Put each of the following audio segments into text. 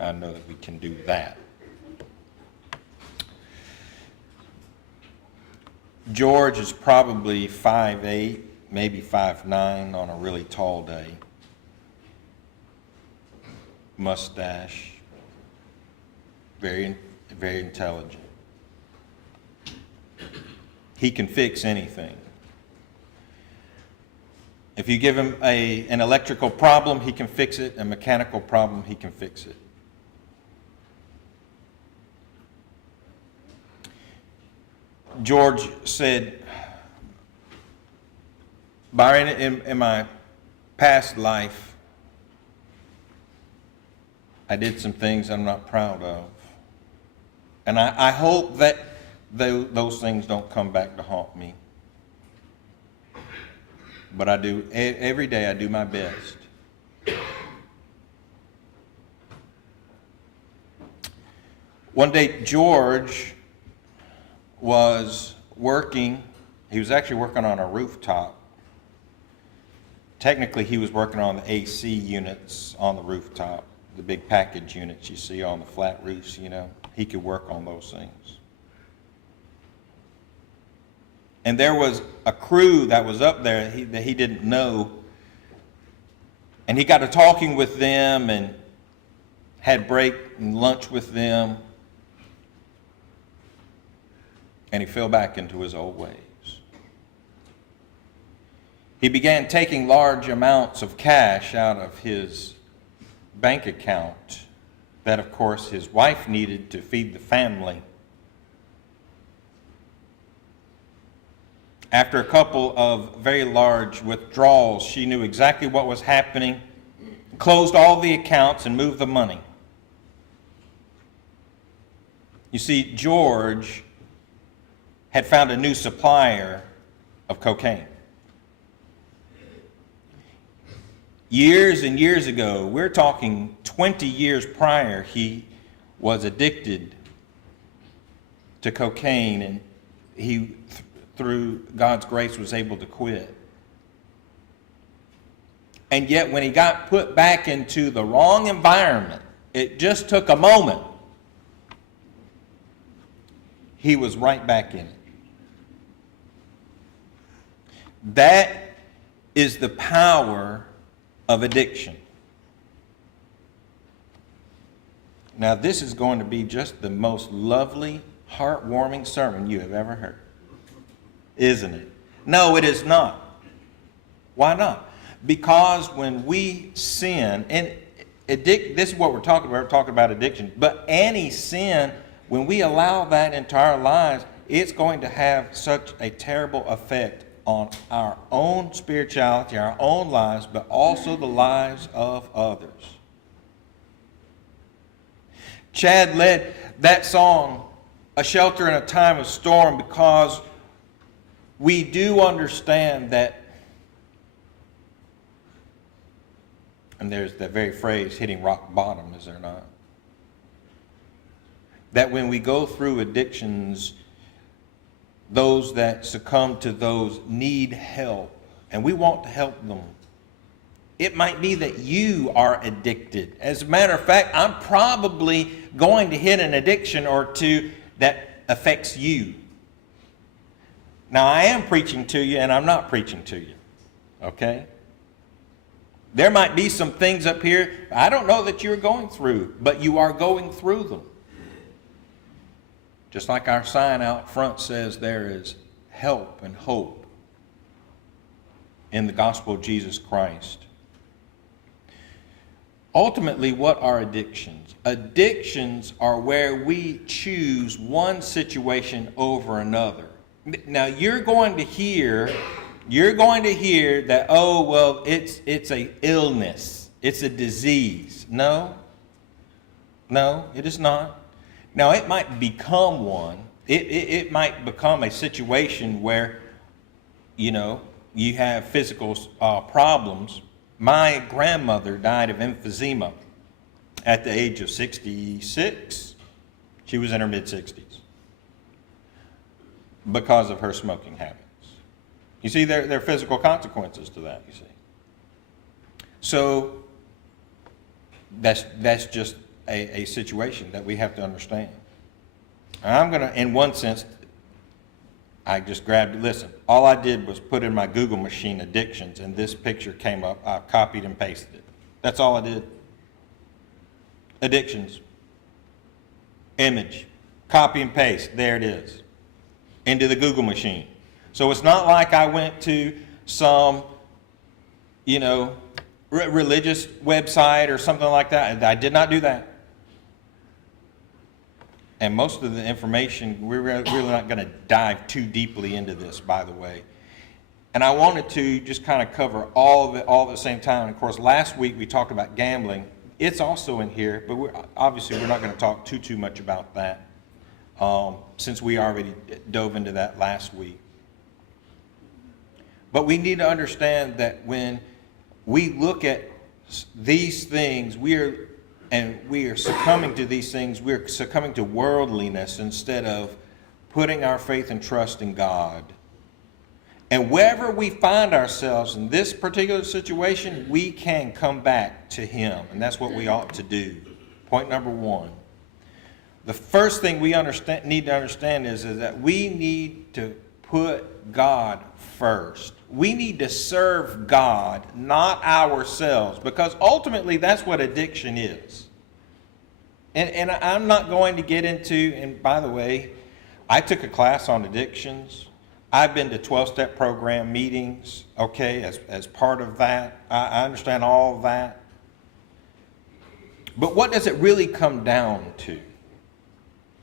I know that we can do that. George is probably 5'8", maybe 5'9" on a really tall day. Mustache. Very, very intelligent. He can fix anything. If you give him an electrical problem, he can fix it. A mechanical problem, he can fix it. George said, Byron, in my past life, I did some things I'm not proud of. And I hope that those things don't come back to haunt me. But I do, every day I do my best. One day, George was working, he was actually working on a rooftop. Technically, he was working on the AC units on the rooftop, the big package units you see on the flat roofs, you know. He could work on those things. And there was a crew that was up there that he didn't know. And he got to talking with them and had break and lunch with them. And he fell back into his old ways. He began taking large amounts of cash out of his bank account that, of course, his wife needed to feed the family. After a couple of very large withdrawals, she knew exactly what was happening, closed all the accounts, and moved the money. You see, George had found a new supplier of cocaine. Years and years ago, we're talking 20 years prior, he was addicted to cocaine, and he, through God's grace, was able to quit. And yet when he got put back into the wrong environment, it just took a moment, he was right back in it. That is the power of addiction. Now, this is going to be just the most lovely, heartwarming sermon you have ever heard. Isn't it? No, it is not. Why not? Because when we sin, and this is what we're talking about. We're talking about addiction. But any sin, when we allow that into our lives, it's going to have such a terrible effect on our own spirituality, our own lives, but also the lives of others. Chad led that song, A Shelter in a Time of Storm, because we do understand that, and there's that very phrase, hitting rock bottom, is there not? That when we go through addictions, those that succumb to those need help, and we want to help them. It might be that you are addicted. As a matter of fact, I'm probably going to hit an addiction or two that affects you. Now, I am preaching to you, and I'm not preaching to you, okay? There might be some things up here I don't know that you're going through, but you are going through them. Just like our sign out front says, there is help and hope in the gospel of Jesus Christ. Ultimately, what are addictions? Addictions are where we choose one situation over another. Now, you're going to hear that, oh, well, it's a illness. It's a disease. No, it is not. Now, it might become one. It might become a situation where, you know, you have physical problems. My grandmother died of emphysema at the age of 66. She was in her mid-60s because of her smoking habits. You see, there are physical consequences to that, you see. So that's just a situation that we have to understand. And I'm going to, in one sense, I just grabbed it. Listen, all I did was put in my Google machine addictions, and this picture came up. I copied and pasted it. That's all I did. Addictions. Image. Copy and paste. There it is. Into the Google machine. So it's not like I went to some, religious website or something like that. I did not do that. And most of the information, we're really not going to dive too deeply into this, by the way. And I wanted to just kind of cover all of it all at the same time. And of course, last week we talked about gambling. It's also in here, but we're not going to talk too much about that since we already dove into that last week. But we need to understand that when we look at these things, we are succumbing to these things. We're succumbing to worldliness instead of putting our faith and trust in God. And wherever we find ourselves in this particular situation, we can come back to Him. And that's what we ought to do. Point number one. The first thing we need to understand is that we need to put God first. We need to serve God, not ourselves, because ultimately that's what addiction is. And I'm not going to get into, and by the way, I took a class on addictions. I've been to 12-step program meetings, okay, as part of that. I understand all of that. But what does it really come down to?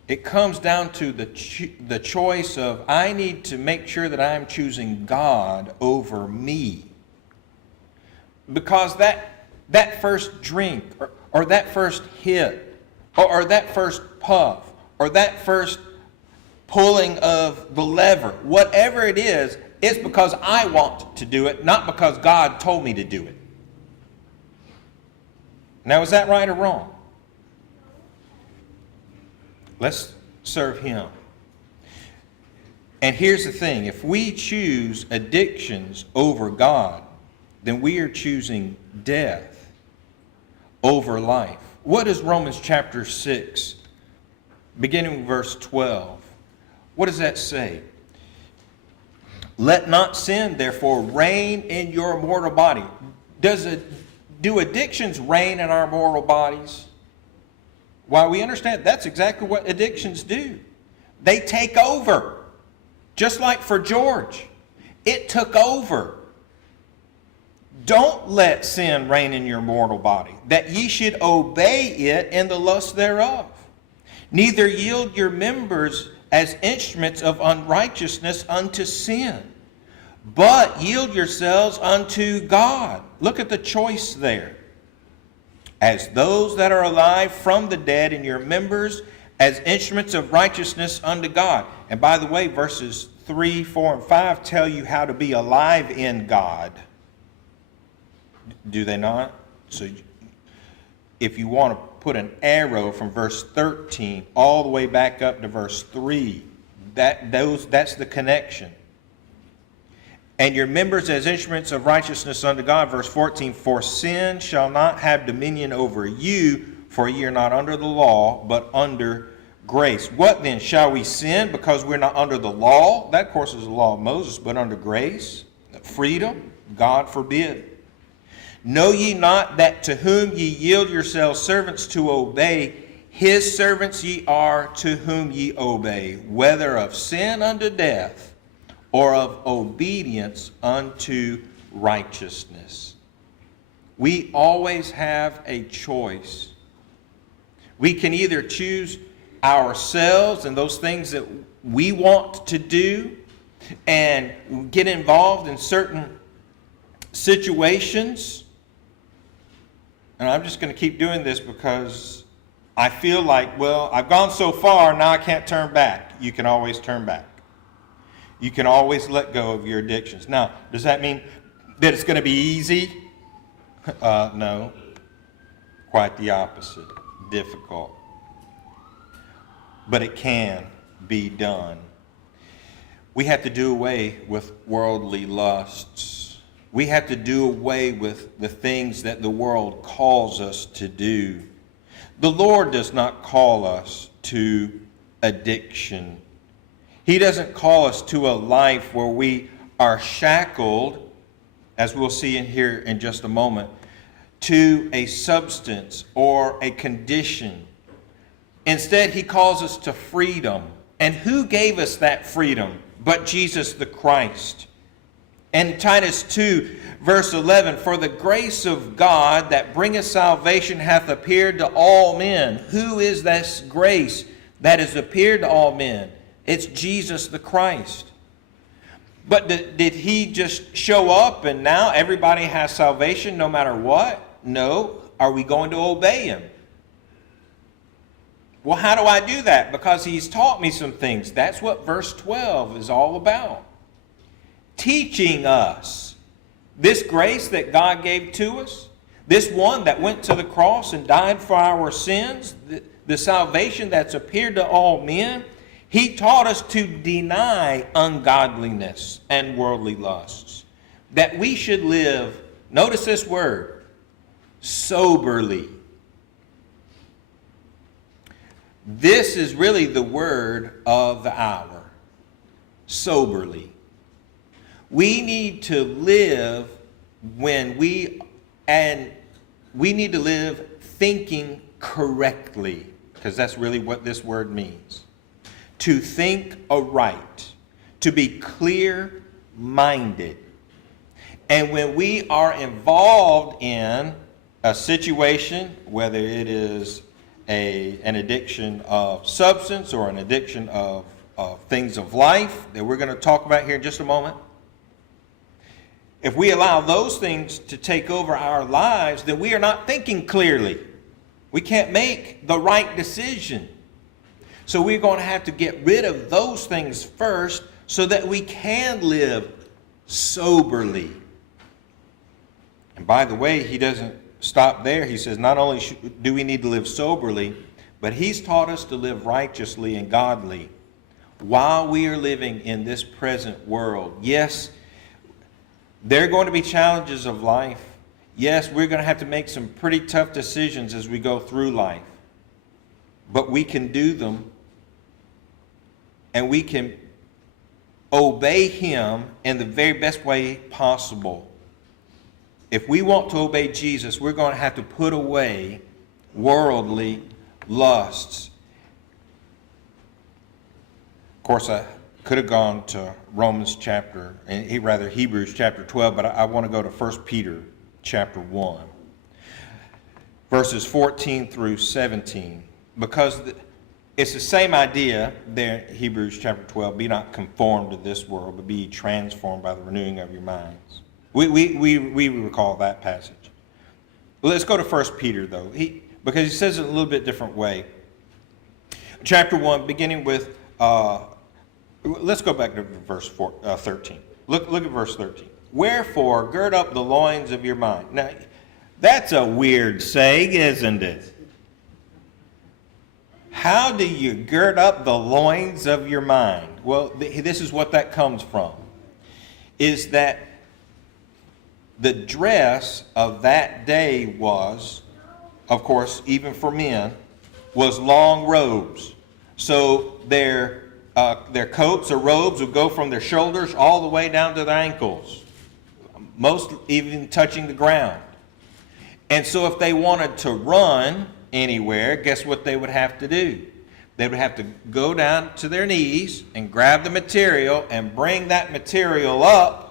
It comes down to the choice of, I need to make sure that I'm choosing God over me. Because that first drink, or that first hit, or that first puff, or that first pulling of the lever, whatever it is, it's because I want to do it, not because God told me to do it. Now, is that right or wrong? Let's serve Him. And here's the thing. If we choose addictions over God, then we are choosing death over life. What is Romans chapter 6, beginning with verse 12? What does that say? Let not sin, therefore, reign in your mortal body. Do addictions reign in our mortal bodies? While we understand that's exactly what addictions do. They take over. Just like for George. It took over. Don't let sin reign in your mortal body, that ye should obey it in the lust thereof. Neither yield your members as instruments of unrighteousness unto sin, but yield yourselves unto God. Look at the choice there. As those that are alive from the dead, and your members as instruments of righteousness unto God. And by the way, verses 3, 4, and 5 tell you how to be alive in God. Do they not? So if you want to put an arrow from verse 13 all the way back up to verse 3, that's the connection. And your members as instruments of righteousness unto God. Verse 14, for sin shall not have dominion over you, for ye are not under the law, but under grace. What then? Shall we sin because we're not under the law? That, of course, is the law of Moses, but under grace? Freedom? God forbid. Know ye not that to whom ye yield yourselves servants to obey, his servants ye are to whom ye obey, whether of sin unto death, or of obedience unto righteousness. We always have a choice. We can either choose ourselves and those things that we want to do and get involved in certain situations. And I'm just going to keep doing this because I feel like, well, I've gone so far, now I can't turn back. You can always turn back. You can always let go of your addictions. Now, does that mean that it's going to be easy? No. Quite the opposite. Difficult. But it can be done. We have to do away with worldly lusts. We have to do away with the things that the world calls us to do. The Lord does not call us to addiction. He doesn't call us to a life where we are shackled, as we'll see in here in just a moment, to a substance or a condition. Instead, he calls us to freedom. And who gave us that freedom but Jesus the Christ? And Titus 2, verse 11, for the grace of God that bringeth salvation hath appeared to all men. Who is this grace that has appeared to all men? It's Jesus the Christ. But did he just show up and now everybody has salvation no matter what? No. Are we going to obey him? Well, how do I do that? Because he's taught me some things. That's what verse 12 is all about. Teaching us this grace that God gave to us, this one that went to the cross and died for our sins, the salvation that's appeared to all men. He taught us to deny ungodliness and worldly lusts, that we should live, notice this word, soberly. This is really the word of the hour, soberly. We need to live we need to live thinking correctly, because that's really what this word means. To think aright, to be clear-minded. And when we are involved in a situation, whether it is an addiction of substance or an addiction of things of life that we're going to talk about here in just a moment, if we allow those things to take over our lives, then we are not thinking clearly. We can't make the right decision. So we're going to have to get rid of those things first so that we can live soberly. And by the way, he doesn't stop there. He says not only do we need to live soberly, but he's taught us to live righteously and godly while we are living in this present world. Yes, there are going to be challenges of life. Yes, we're going to have to make some pretty tough decisions as we go through life. But we can do them, and we can obey him in the very best way possible. If we want to obey Jesus, we're going to have to put away worldly lusts. Of course, I could have gone to Hebrews chapter 12, but I want to go to 1 Peter chapter 1, verses 14 through 17, because it's the same idea there in Hebrews chapter 12, be not conformed to this world, but be transformed by the renewing of your minds. We recall that passage. Well, let's go to 1 Peter, though, because he says it a little bit different way. Chapter 1, beginning with, let's go back to verse 13. Look at verse 13. Wherefore, gird up the loins of your mind. Now, that's a weird saying, isn't it? How do you gird up the loins of your mind? Well, this is what that comes from, is that the dress of that day was, of course, even for men, was long robes. So their coats or robes would go from their shoulders all the way down to their ankles, most even touching the ground. And so if they wanted to run anywhere, guess what they would have to do? They would have to go down to their knees and grab the material and bring that material up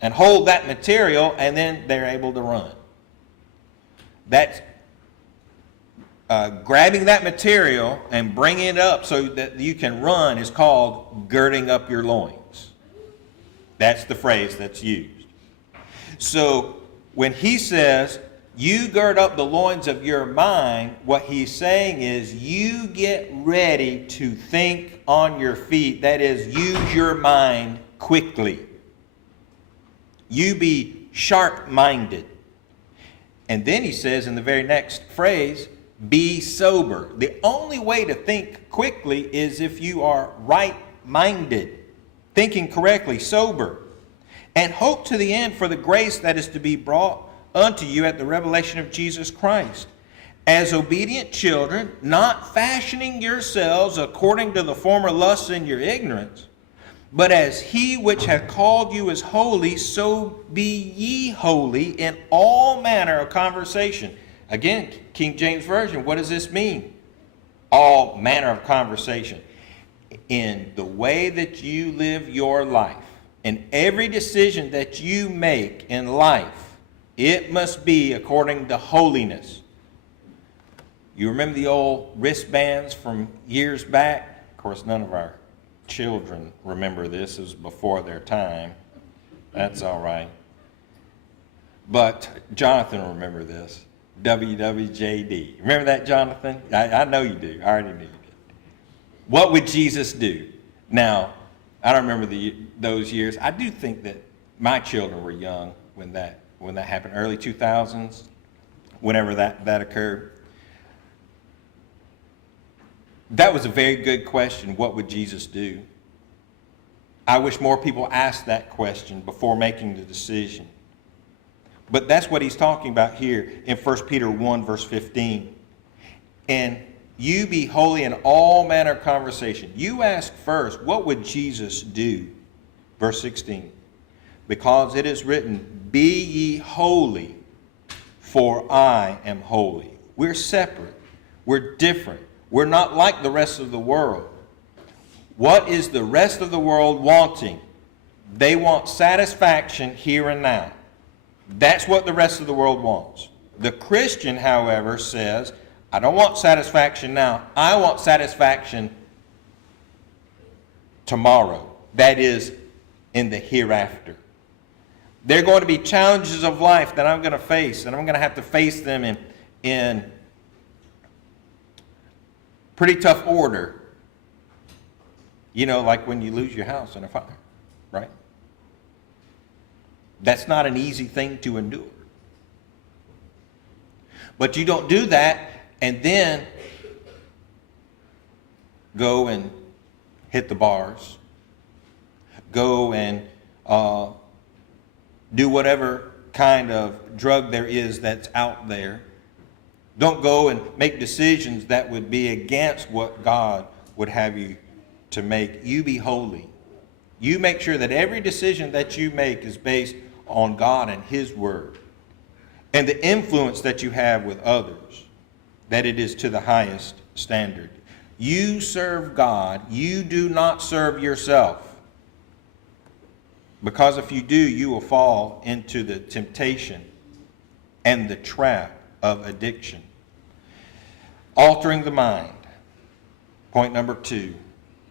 and hold that material, and then they're able to run. That's grabbing that material and bringing it up so that you can run is called girding up your loins. That's the phrase that's used. So when he says, you gird up the loins of your mind, what he's saying is you get ready to think on your feet. That is, use your mind quickly. You be sharp-minded. And then he says in the very next phrase, be sober. The only way to think quickly is if you are right-minded, thinking correctly, sober. And hope to the end for the grace that is to be brought unto you at the revelation of Jesus Christ. as obedient children, not fashioning yourselves according to the former lusts in your ignorance, but as he which hath called you is holy, so be ye holy in all manner of conversation. Again, King James Version, what does this mean? All manner of conversation. In the way that you live your life, in every decision that you make in life, it must be according to holiness. You remember the old wristbands from years back? Of course, none of our children remember this. It was before their time. That's all right. But Jonathan will remember this. WWJD. Remember that, Jonathan? I know you do. I already knew you did. What would Jesus do? Now, I don't remember those years. I do think that my children were young when that happened, early 2000s, whenever that occurred. That was a very good question. What would Jesus do? I wish more people asked that question before making the decision. But that's what he's talking about here in 1 Peter 1, verse 15. And you be holy in all manner of conversation. You ask first, what would Jesus do? Verse 16. Because it is written, be ye holy, for I am holy. We're separate. We're different. We're not like the rest of the world. What is the rest of the world wanting? They want satisfaction here and now. That's what the rest of the world wants. The Christian, however, says, I don't want satisfaction now. I want satisfaction tomorrow. That is, in the hereafter. There are going to be challenges of life that I'm going to face, and I'm going to have to face them in pretty tough order. You know, like when you lose your house in a fire, right? That's not an easy thing to endure. But you don't do that and then go and hit the bars. Go and do whatever kind of drug there is that's out there. Don't go and make decisions that would be against what God would have you to make. You be holy. You make sure that every decision that you make is based on God and His Word. And the influence that you have with others, that it is to the highest standard. You serve God. You do not serve yourself. Because if you do, you will fall into the temptation and the trap of addiction. Altering the mind. Point number 2.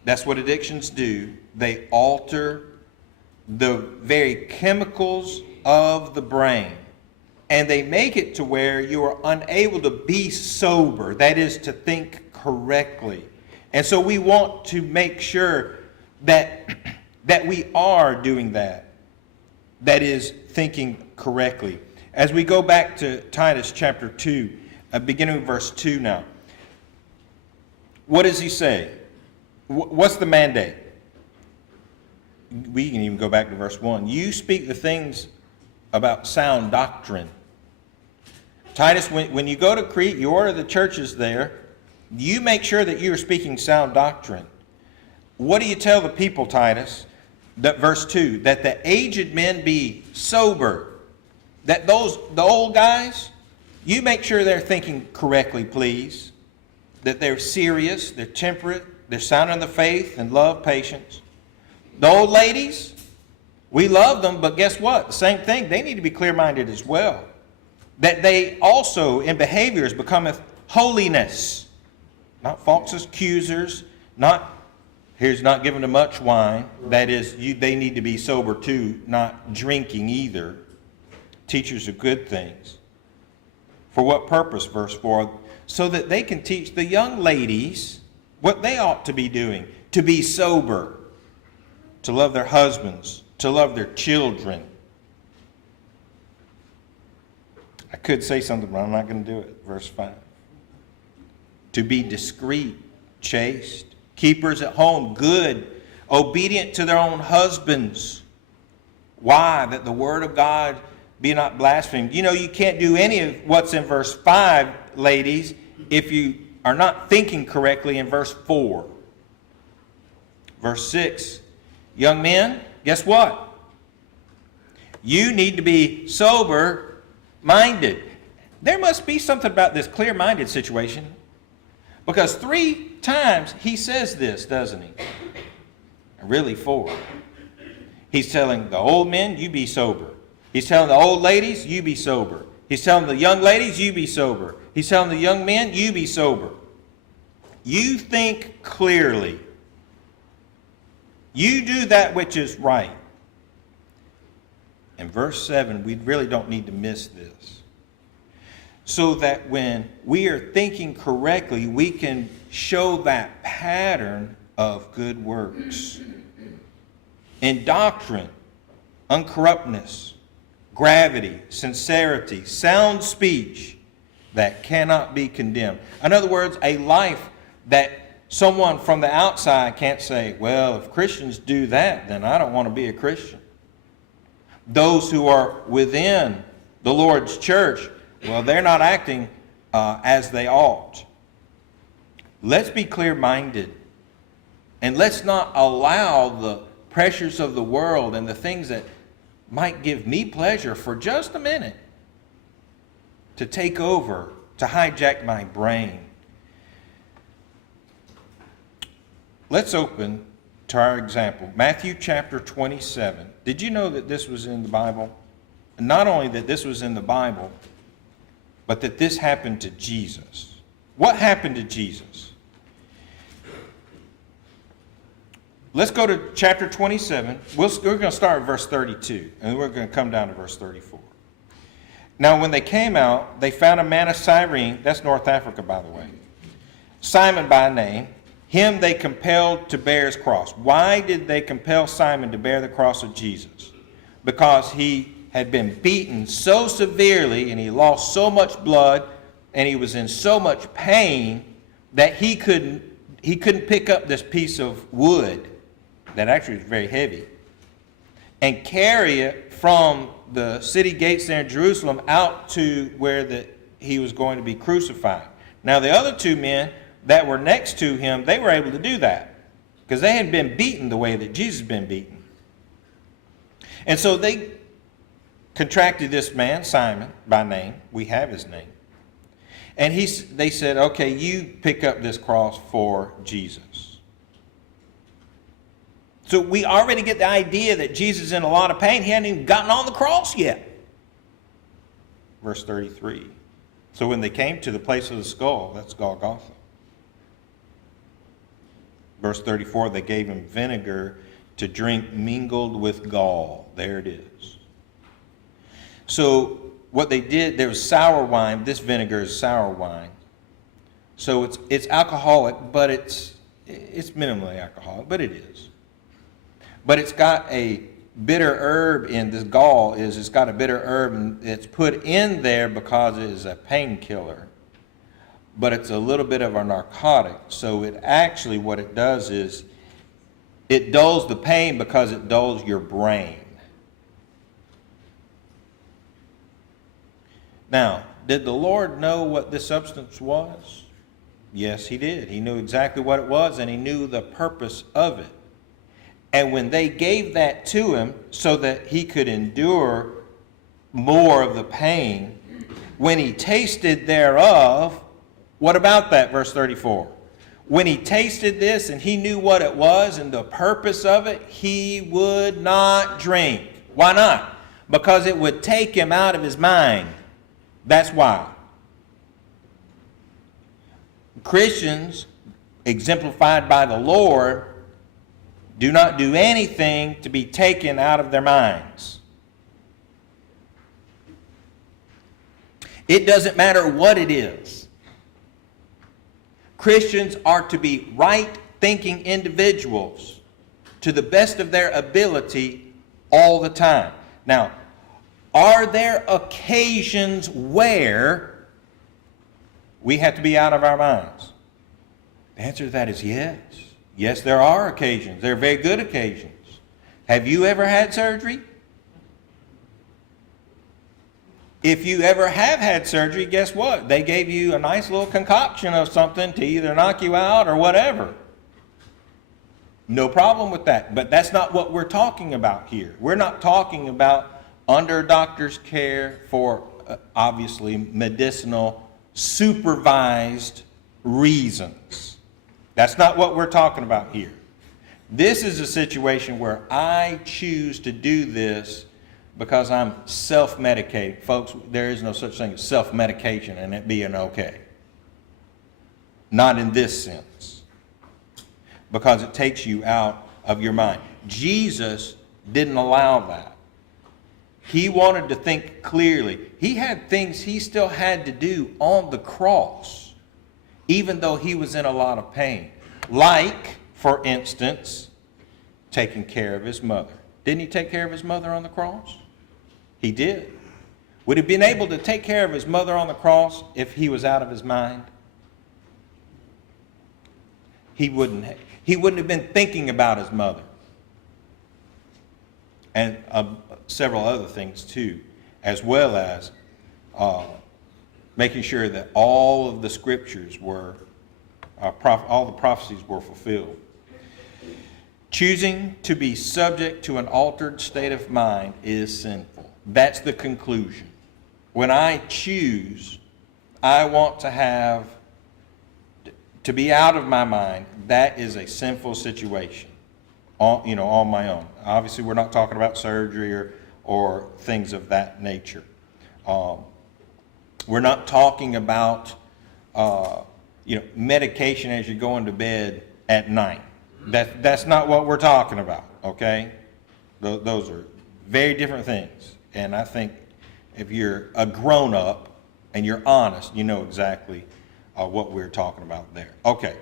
That's what addictions do. They alter the very chemicals of the brain. And they make it to where you are unable to be sober. That is, to think correctly. And so we want to make sure that we are doing that. That is, thinking correctly. As we go back to Titus chapter 2, beginning with verse 2 now. What does he say? What's the mandate? We can even go back to verse 1. You speak the things about sound doctrine. Titus, when you go to Crete, you order the churches there, you make sure that you are speaking sound doctrine. What do you tell the people, Titus? That verse 2, that the aged men be sober. That the old guys, you make sure they're thinking correctly, please. That they're serious, they're temperate, they're sound in the faith and love, patience. The old ladies, we love them, but guess what? The same thing, they need to be clear-minded as well. That they also, in behaviors, becometh holiness. Not false accusers, here's not given to much wine. That is, they need to be sober too, not drinking either. Teachers of good things. For what purpose, verse 4? So that they can teach the young ladies what they ought to be doing. To be sober. To love their husbands. To love their children. I could say something, but I'm not going to do it. Verse 5. To be discreet, chaste, keepers at home, good, obedient to their own husbands. Why? That the word of God be not blasphemed. You know, you can't do any of what's in verse 5 ladies, if you are not thinking correctly in verse 4. Verse 6, young men, guess what? You need to be sober-minded. There must be something about this clear-minded situation, because 3 times he says this, doesn't he? Really 4. He's telling the old men, you be sober. He's telling the old ladies, you be sober. He's telling the young ladies, you be sober. He's telling the young men, you be sober. You think clearly. You do that which is right. In verse 7, we really don't need to miss this. So that when we are thinking correctly, we can show that pattern of good works. In doctrine, uncorruptness, gravity, sincerity, sound speech that cannot be condemned. In other words, a life that someone from the outside can't say, well, if Christians do that, then I don't want to be a Christian. Those who are within the Lord's church, well, they're not acting as they ought. Let's be clear-minded, and let's not allow the pressures of the world and the things that might give me pleasure for just a minute to take over, to hijack my brain. Let's open to our example. Matthew chapter 27. Did you know that this was in the Bible? And not only that this was in the Bible, but that this happened to Jesus. What happened to Jesus? Let's go to chapter 27. We're going to start at verse 32, and we're going to come down to verse 34. Now, when they came out, they found a man of Cyrene, that's North Africa, by the way, Simon by name. Him they compelled to bear his cross. Why did they compel Simon to bear the cross of Jesus? Because he had been beaten so severely, and he lost so much blood, and he was in so much pain that he couldn't pick up this piece of wood that actually was very heavy and carry it from the city gates there in Jerusalem out to where he was going to be crucified. Now the other 2 men that were next to him, they were able to do that because they had been beaten the way that Jesus had been beaten. And so they contracted this man, Simon by name. We have his name. And they said, okay, you pick up this cross for Jesus. So we already get the idea that Jesus is in a lot of pain. He hadn't even gotten on the cross yet. Verse 33. So when they came to the place of the skull, that's Golgotha. Verse 34, they gave him vinegar to drink mingled with gall. There it is. So what they did, there was sour wine. This vinegar is sour wine. So it's alcoholic, but it's minimally alcoholic, but it is. But it's got a bitter herb in this gall. It's got a bitter herb, and it's put in there because it is a painkiller. But it's a little bit of a narcotic. So it actually, what it does is it dulls the pain because it dulls your brain. Now, did the Lord know what this substance was? Yes, he did. He knew exactly what it was, and he knew the purpose of it. And when they gave that to him so that he could endure more of the pain, when he tasted thereof, what about that, verse 34? When he tasted this and he knew what it was and the purpose of it, he would not drink. Why not? Because it would take him out of his mind. That's why. Christians, exemplified by the Lord, do not do anything to be taken out of their minds. It doesn't matter what it is. Christians are to be right-thinking individuals to the best of their ability all the time. Now, are there occasions where we have to be out of our minds? The answer to that is yes. Yes, there are occasions. There are very good occasions. Have you ever had surgery? If you ever have had surgery, guess what? They gave you a nice little concoction of something to either knock you out or whatever. No problem with that. But that's not what we're talking about here. We're not talking about under a doctor's care for obviously medicinal, supervised reasons. That's not what we're talking about here. This is a situation where I choose to do this because I'm self-medicating. Folks, there is no such thing as self-medication and it being okay. Not in this sense. Because it takes you out of your mind. Jesus didn't allow that. He wanted to think clearly. He had things he still had to do on the cross, even though he was in a lot of pain. Like, for instance, taking care of his mother. Didn't he take care of his mother on the cross? He did. Would he have been able to take care of his mother on the cross if he was out of his mind? He wouldn't have. He wouldn't have been thinking about his mother. And several other things too, as well as making sure that all of the scriptures were, all the prophecies were fulfilled. Choosing to be subject to an altered state of mind is sinful. That's the conclusion. When I choose, I want to be out of my mind, that is a sinful situation, on my own. Obviously, we're not talking about surgery or things of that nature. We're not talking about, medication as you're going to bed at night. That's not what we're talking about, okay? Those are very different things. And I think if you're a grown-up and you're honest, you know exactly what we're talking about there. Okay,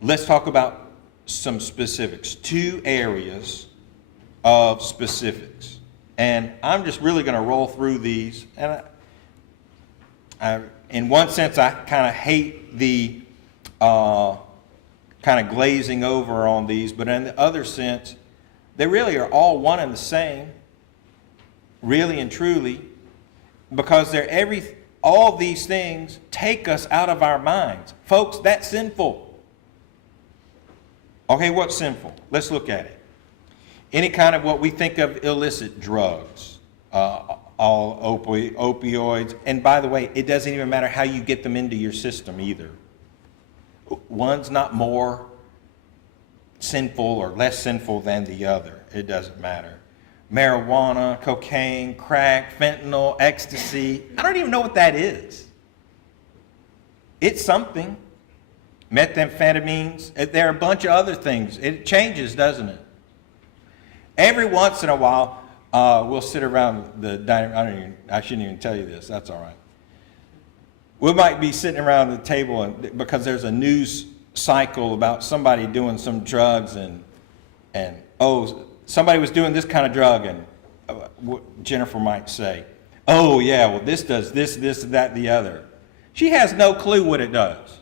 let's talk about some specifics. 2 areas of specifics. And I'm just really going to roll through these. And I, in one sense, I kind of hate the kind of glazing over on these, but in the other sense, they really are all one and the same, really and truly, because all these things take us out of our minds. Folks, that's sinful. Okay, what's sinful? Let's look at it. Any kind of what we think of illicit drugs, all opioids, and by the way, it doesn't even matter how you get them into your system either. One's not more sinful or less sinful than the other. It doesn't matter. Marijuana, cocaine, crack, fentanyl, ecstasy. I don't even know what that is. It's something. Methamphetamines. There are a bunch of other things. It changes, doesn't it? Every once in a while, we'll sit around the dining. I shouldn't even tell you this. That's all right. We might be sitting around the table because there's a news cycle about somebody doing some drugs and somebody was doing this kind of drug, and Jennifer might say, oh yeah, well this does this, that, the other. She has no clue what it does.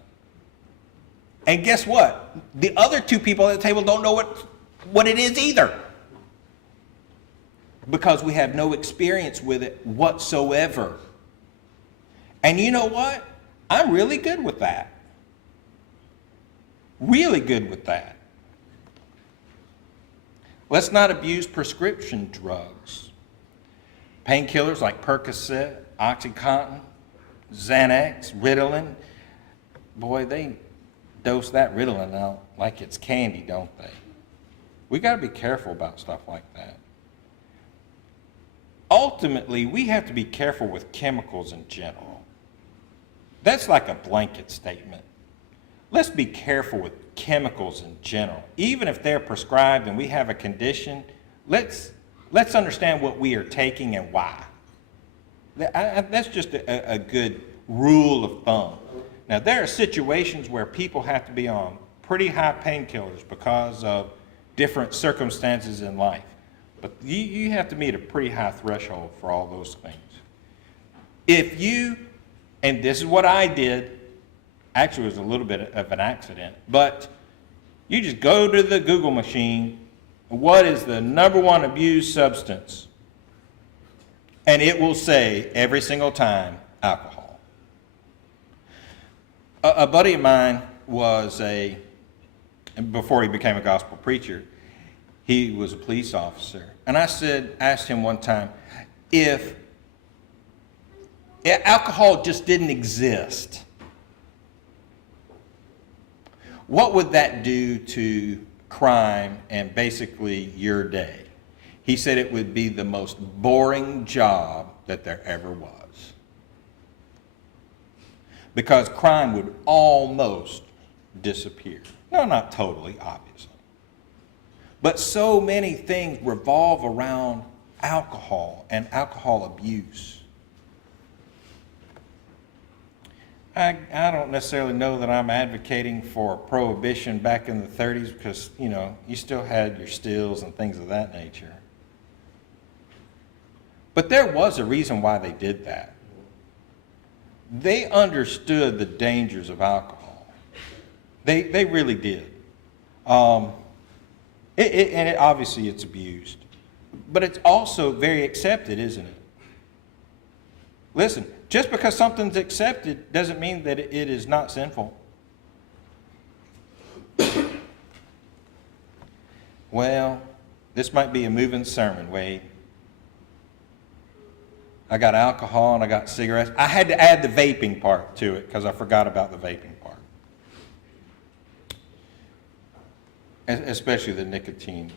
And guess what? The other 2 people at the table don't know what it is either. Because we have no experience with it whatsoever. And you know what? I'm really good with that. Really good with that. Let's not abuse prescription drugs. Painkillers like Percocet, OxyContin, Xanax, Ritalin. Boy, they dose that Ritalin out like it's candy, don't they? We got to be careful about stuff like that. Ultimately, we have to be careful with chemicals in general. That's like a blanket statement. Let's be careful with chemicals in general. Even if they're prescribed and we have a condition, let's understand what we are taking and why. That's just a good rule of thumb. Now, there are situations where people have to be on pretty high painkillers because of different circumstances in life. But you have to meet a pretty high threshold for all those things. If you, and this is what I did, actually it was a little bit of an accident, but you just go to the Google machine, what is the #1 abused substance? And it will say every single time, alcohol. A buddy of mine before he became a gospel preacher, he was a police officer. And I asked him one time, if alcohol just didn't exist, what would that do to crime and basically your day? He said it would be the most boring job that there ever was. Because crime would almost disappear. No, not totally, obviously. But so many things revolve around alcohol and alcohol abuse. I don't necessarily know that I'm advocating for prohibition back in the 30s because, you still had your stills and things of that nature. But there was a reason why they did that. They understood the dangers of alcohol. They really did. And obviously it's abused. But it's also very accepted, isn't it? Listen, just because something's accepted doesn't mean that it is not sinful. Well, this might be a moving sermon, Wade. I got alcohol and I got cigarettes. I had to add the vaping part to it because I forgot about the vaping part. Especially the nicotine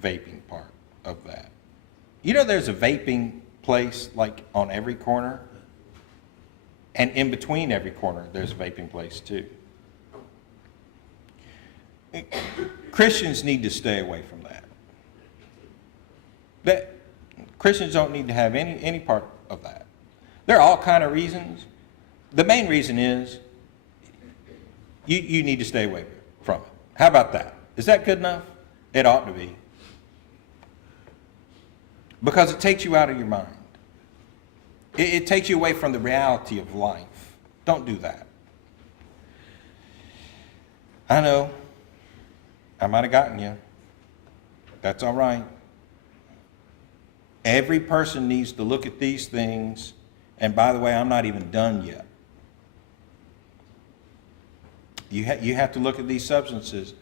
vaping part of that. There's a vaping place like on every corner. And in between every corner, there's a vaping place too. Christians need to stay away from that. Christians don't need to have any part of that. There are all kinds of reasons. The main reason is you need to stay away from it. How about that? Is that good enough? It ought to be. Because it takes you out of your mind. It takes you away from the reality of life. Don't do that. I know. I might have gotten you. That's all right. Every person needs to look at these things. And by the way, I'm not even done yet. You have to look at these substances.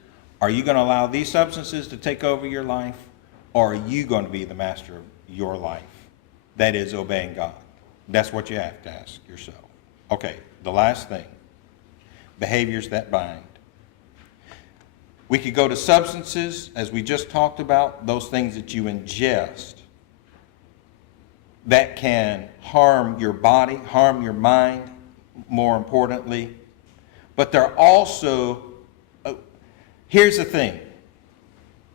Are you going to allow these substances to take over your life? Or are you going to be the master of your life? That is obeying God. That's what you have to ask yourself. Okay, the last thing. Behaviors that bind. We could go to substances, as we just talked about, those things that you ingest that can harm your body, harm your mind, more importantly. But they're also, here's the thing.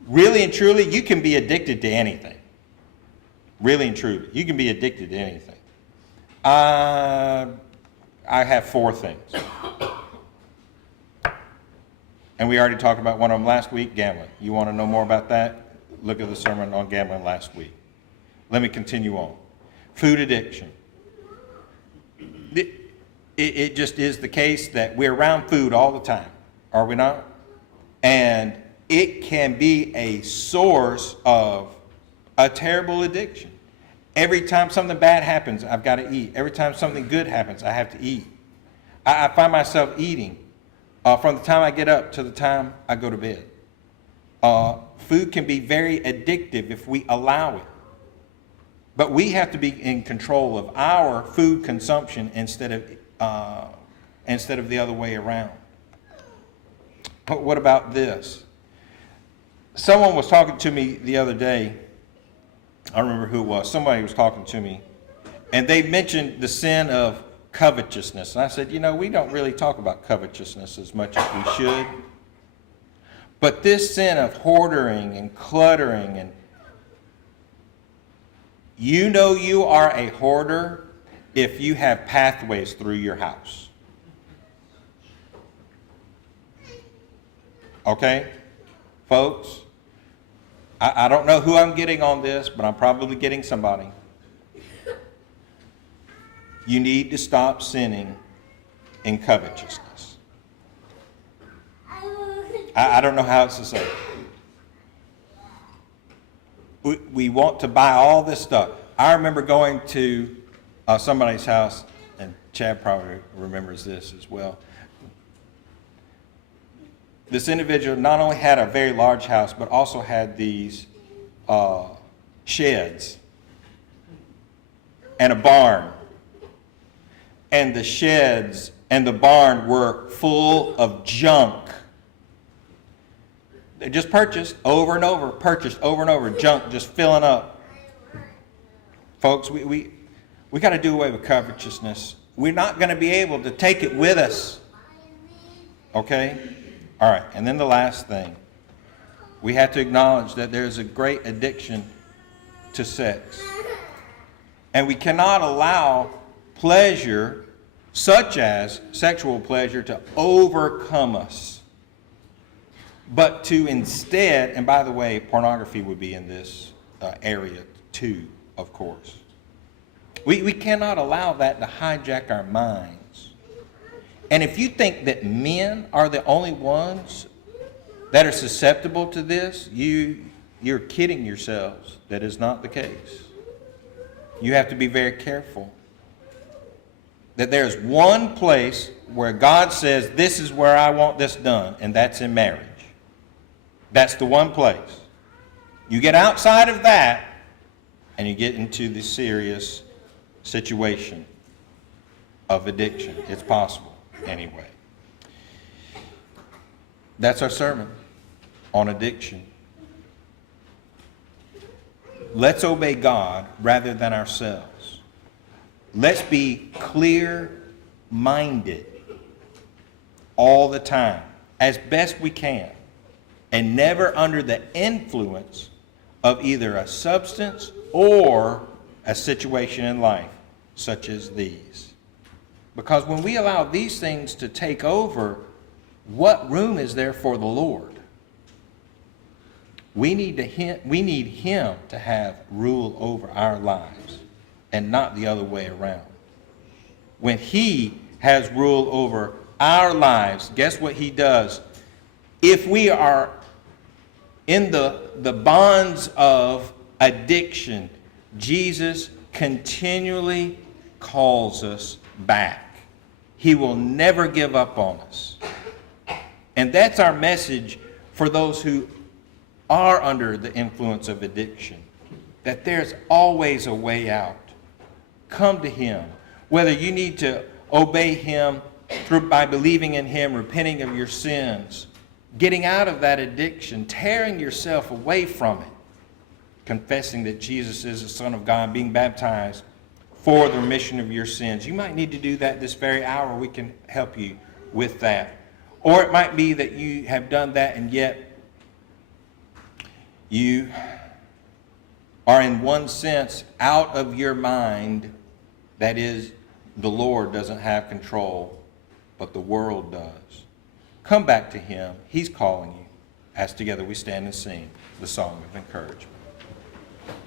Really and truly, you can be addicted to anything. Really and truly, you can be addicted to anything. I have 4 things. And we already talked about one of them last week, gambling. You want to know more about that? Look at the sermon on gambling last week. Let me continue on. Food addiction. It just is the case that we're around food all the time, are we not? And it can be a source of a terrible addiction. Every time something bad happens, I've got to eat. Every time something good happens, I have to eat. I find myself eating from the time I get up to the time I go to bed. Food can be very addictive if we allow it. But we have to be in control of our food consumption instead of the other way around. But what about this? Someone was talking to me the other day. I don't remember who it was. Somebody was talking to me, and they mentioned the sin of covetousness. And I said, we don't really talk about covetousness as much as we should. But this sin of hoarding and cluttering, and you are a hoarder if you have pathways through your house. Okay, folks? I don't know who I'm getting on this, but I'm probably getting somebody. You need to stop sinning in covetousness. I don't know how else to say it. We want to buy all this stuff. I remember going to somebody's house, and Chad probably remembers this as well. This individual not only had a very large house, but also had these sheds and a barn. And the sheds and the barn were full of junk. They just purchased over and over, junk just filling up. Folks, we got to do away with covetousness. We're not going to be able to take it with us. Okay? All right, and then the last thing. We have to acknowledge that there's a great addiction to sex. And we cannot allow pleasure, such as sexual pleasure, to overcome us. But to instead, and by the way, pornography would be in this area too, of course. We cannot allow that to hijack our minds. And if you think that men are the only ones that are susceptible to this, you're kidding yourselves. That is not the case. You have to be very careful. That there's one place where God says, this is where I want this done, and that's in marriage. That's the one place. You get outside of that, and you get into the serious situation of addiction. It's possible. Anyway, that's our sermon on addiction. Let's obey God rather than ourselves. Let's be clear-minded all the time, as best we can, and never under the influence of either a substance or a situation in life, such as these. Because when we allow these things to take over, what room is there for the Lord? We need Him to have rule over our lives and not the other way around. When He has rule over our lives, guess what He does? If we are in the bonds of addiction, Jesus continually calls us back. He will never give up on us. And that's our message for those who are under the influence of addiction, that there's always a way out. Come to Him. Whether you need to obey Him by believing in Him, repenting of your sins, getting out of that addiction, tearing yourself away from it, confessing that Jesus is the Son of God, being baptized for the remission of your sins. You might need to do that this very hour. We can help you with that. Or it might be that you have done that and yet you are in one sense out of your mind. That is, the Lord doesn't have control, but the world does. Come back to Him. He's calling you. As together we stand and sing the song of encouragement.